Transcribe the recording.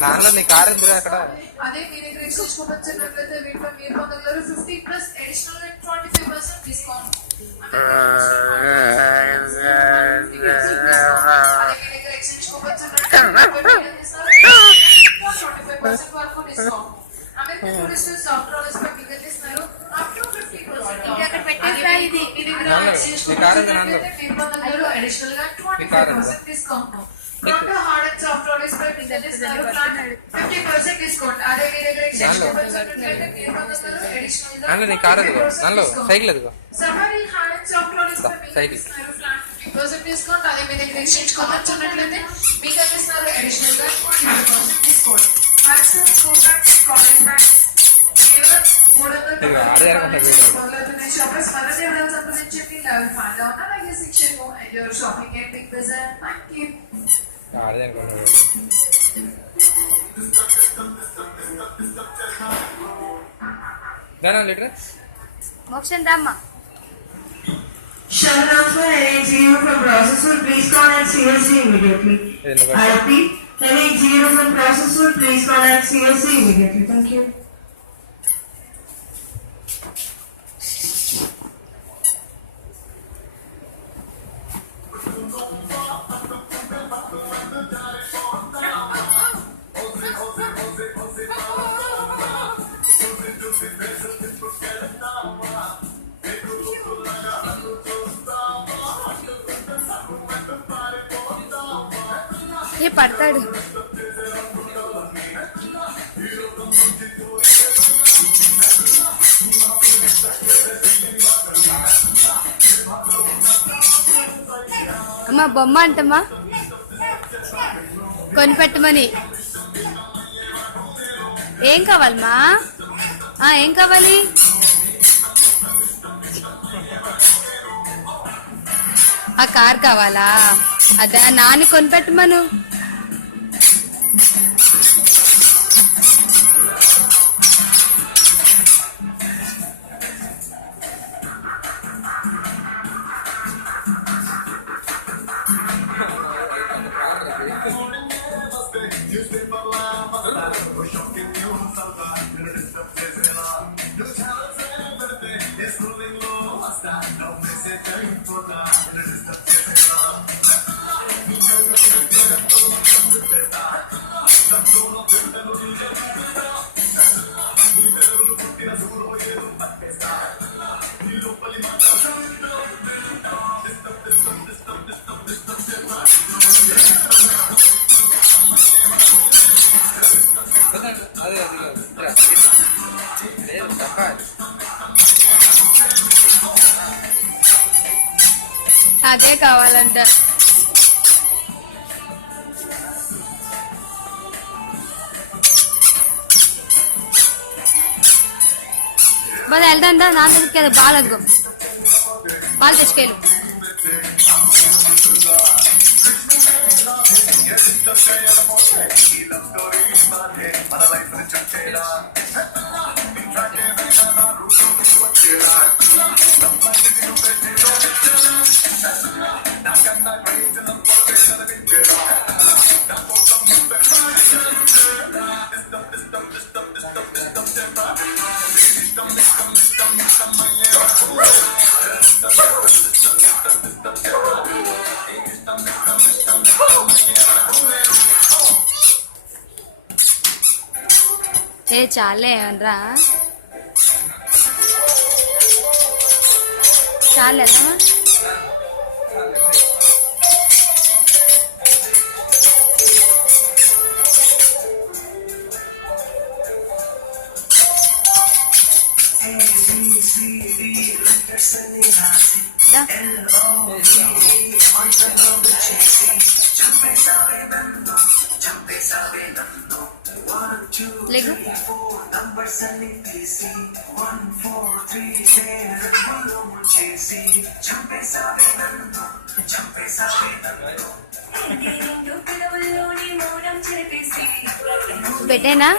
దాంట్లో నీ కారు ఎందుకు అక్కడ అదే మీ దగ్గర ఎక్స్చేంజ్ కూపన్స్ ఉన్నట్లయితే వీటిలో మీరు పొందగలరు 50 ప్లస్ అడిషనల్ గా 25% డిస్కౌంట్. అదే మీ దగ్గర ఎక్స్చేంజ్ కూపన్స్ ఉన్నట్లయితే 25% వరకు discount. American tourist soft rollers పై బిగ్గర్ ఇస్తున్నారు అప్ టు 50%. అక్కడ పెట్టేసా ఇది మీ దగ్గర ఎక్స్చేంజ్ కూపన్స్ ఉన్నట్లయితే మీరు పొందగలరు అడిషనల్ గా 25% discount. Hard and soft rollers పై బిగ్గర్ ఇస్తున్నారు 50% డిస్కౌంట్. అదే మీ దగ్గర ఎక్స్చేంజ్ కూపన్స్ ఉన్నట్లయితే మీరు పొందగలరు అడిషనల్ గా నీ కారు ఎదుగో దానిలో సైకిల్ ఎదుగో Safari hard and soft rollers పై బిగ్గర్ ఇస్తున్నారు 50% డిస్కౌంట్. అదే మీ దగ్గర ఎక్స్చేంజ్ కూపన్స్ ఉన్నట్లయితే మీకు అందిస్తున్నారు అడిషనల్ గా 25% డిస్కౌంట్. మోక్షం రామ్మా. Shall transfer any GU from processor, please contact CSC immediately. I repeat, any GU from processor, please contact CSC immediately. Thank you. ఏ పడతాడు అమ్మా బొమ్మ అంటమ్మా కొనిపెట్టమని. ఏం కావాలమ్మా? ఏం కావాలి? ఆ కార్ కావాలా? అదే నాన్న కొనిపెట్టమను. అదే కావాలంట. మరి వెళ్దా నా దగ్గరికి బాల్ అదిగో బాల్ తెచ్చుకెళ్ళు. ఏ చాలే అనరా చాలేదా దా. లేగు పెట్టేనా